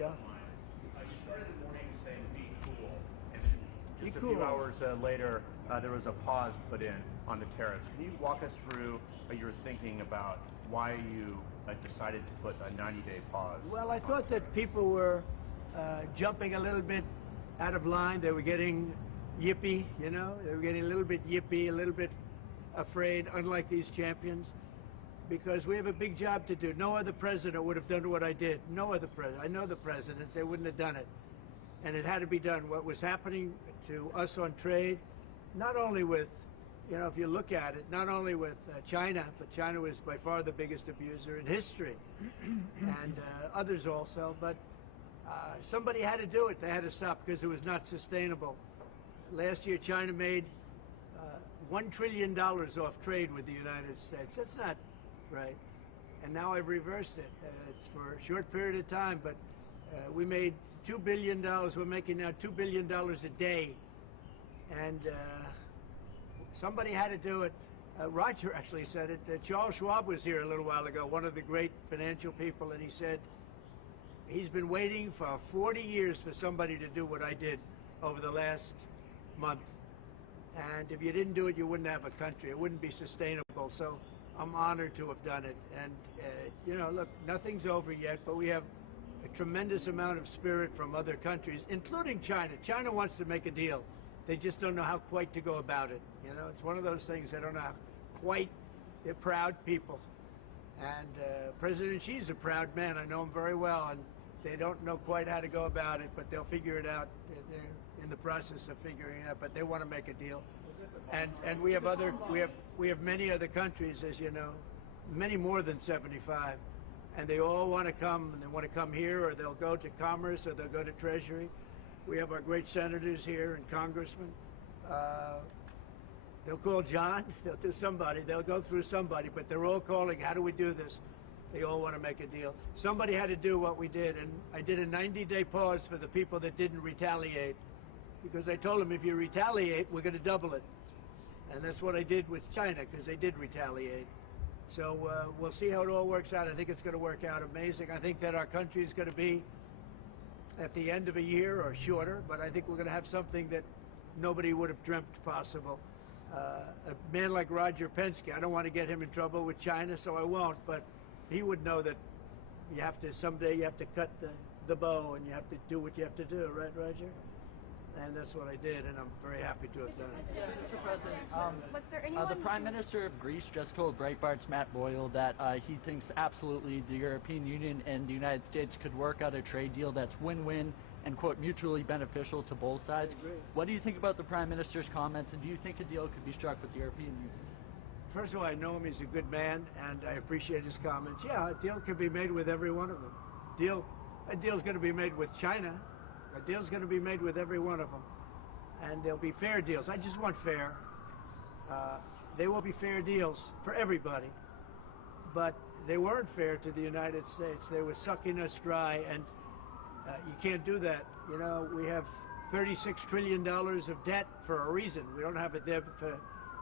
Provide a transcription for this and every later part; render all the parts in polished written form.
Yeah. You started the morning saying be cool, and just a few hours later, there was a pause put in on the tariffs. Can you walk us through your thinking about why you decided to put a 90-day pause? Well, I thought that people were jumping a little bit out of line. They were getting yippy, you know. They were getting a little bit yippy, a little bit afraid, unlike these champions, because we have a big job to do. No other president would have done what I did. No other president. I know the presidents, they wouldn't have done it. And it had to be done. What was happening to us on trade, not only with, you know, if you look at it, not only with China, but China was by far the biggest abuser in history, and others also, but somebody had to do it. They had to stop because it was not sustainable. Last year, China made $1 trillion off trade with the United States. That's not right. And now I've reversed it. It's for a short period of time, but we made $2 billion. We're making now $2 billion a day. And somebody had to do it. Roger actually said it. Charles Schwab was here a little while ago, one of the great financial people, and he said he's been waiting for 40 years for somebody to do what I did over the last month. And if you didn't do it, you wouldn't have a country. It wouldn't be sustainable. So I'm honored to have done it. And, you know, look, nothing's over yet, but we have a tremendous amount of spirit from other countries, including China. China wants to make a deal. They just don't know how quite to go about it. You know, it's one of those things they don't know how quite. They're proud people. And President Xi's a proud man. I know him very well. And they don't know quite how to go about it, but they'll figure it out. They're in the process of figuring it out, but they want to make a deal. And we have many other countries, as you know, many more than 75, and they all want to come, and they want to come here, or they'll go to Commerce, or they'll go to Treasury. We have our great senators here and congressmen. They'll call John, they'll do somebody, they'll go through somebody, but they're all calling, how do we do this? They all want to make a deal. Somebody had to do what we did, and I did a 90-day pause for the people that didn't retaliate, because I told them if you retaliate, we're going to double it. And that's what I did with China, because they did retaliate. So we'll see how it all works out. I think it's going to work out amazing. I think that our country is going to be at the end of a year or shorter, but I think we're going to have something that nobody would have dreamt possible. A man like Roger Penske, I don't want to get him in trouble with China, so I won't, but he would know that you have to, someday you have to cut the bow and you have to do what you have to do, right, Roger? And that's what I did, and I'm very happy to have done it. Mr. President, the Prime Minister of Greece just told Breitbart's Matt Boyle that he thinks absolutely the European Union and the United States could work out a trade deal that's win-win and, quote, mutually beneficial to both sides. What do you think about the Prime Minister's comments, and do you think a deal could be struck with the European Union? First of all, I know him, he's a good man, and I appreciate his comments. Yeah, a deal could be made with every one of them. A deal's going to be made with China. A deal's going to be made with every one of them. And there'll be fair deals. I just want fair. There will be fair deals for everybody. But they weren't fair to the United States. They were sucking us dry, and you can't do that. You know, we have $36 trillion of debt for a reason. We don't have it there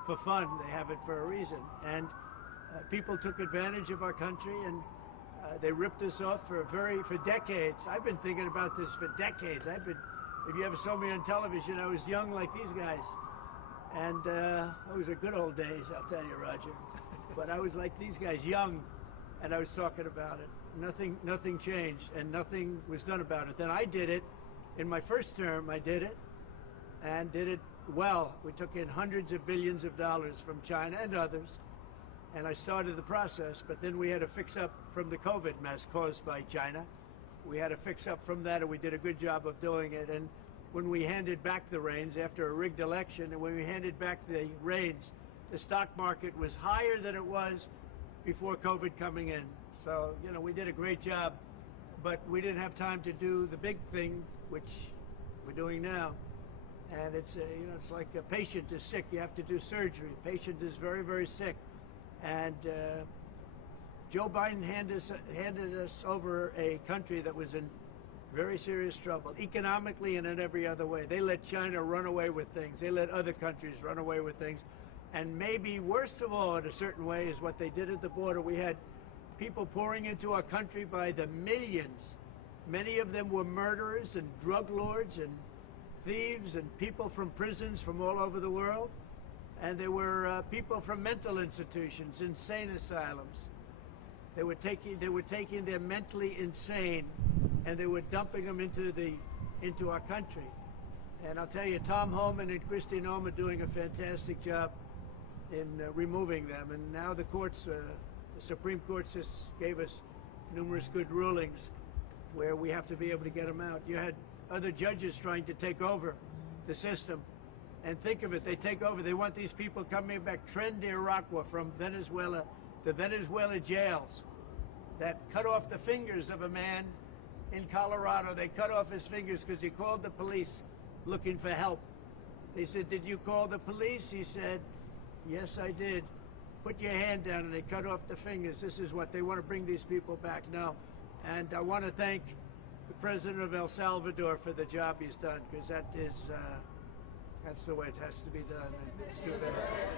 for fun. They have it for a reason. And people took advantage of our country, and they ripped us off for decades. I've been thinking about this for decades. If you ever saw me on television, I was young like these guys. And it was the good old days, I'll tell you, Roger. But I was like these guys, young, and I was talking about it. Nothing changed, and nothing was done about it. Then I did it. In my first term, I did it, and did it well. We took in hundreds of billions of dollars from China and others, and I started the process, but then we had to fix up from the COVID mess caused by China. We had to fix up from that, and we did a good job of doing it. And when we handed back the reins after a rigged election, and when we handed back the reins, the stock market was higher than it was before COVID coming in. So, you know, we did a great job, but we didn't have time to do the big thing, which we're doing now. And it's, you know, it's like a patient is sick, you have to do surgery. Patient is very, very sick. And Joe Biden handed us over a country that was in very serious trouble, economically and in every other way. They let China run away with things. They let other countries run away with things. And maybe worst of all, in a certain way, is what they did at the border. We had people pouring into our country by the millions, Many of them were murderers and drug lords and thieves and people from prisons from all over the world. And there were people from mental institutions, insane asylums. They were taking their mentally insane and they were dumping them into our country. And I'll tell you, Tom Homan and Kristi Noem are doing a fantastic job in removing them. And now the courts, the Supreme Court just gave us numerous good rulings where we have to be able to get them out. You had other judges trying to take over the system. And think of it, they take over, they want these people coming back, Tren de Aragua from Venezuela, the Venezuela jails that cut off the fingers of a man in Colorado. They cut off his fingers because he called the police looking for help. They said, "Did you call the police?" He said, "Yes, I did." "Put your hand down," and they cut off the fingers. This is what they want to bring these people back now. And I want to thank the president of El Salvador for the job he's done, because that's the way it has to be done. And it's too bad.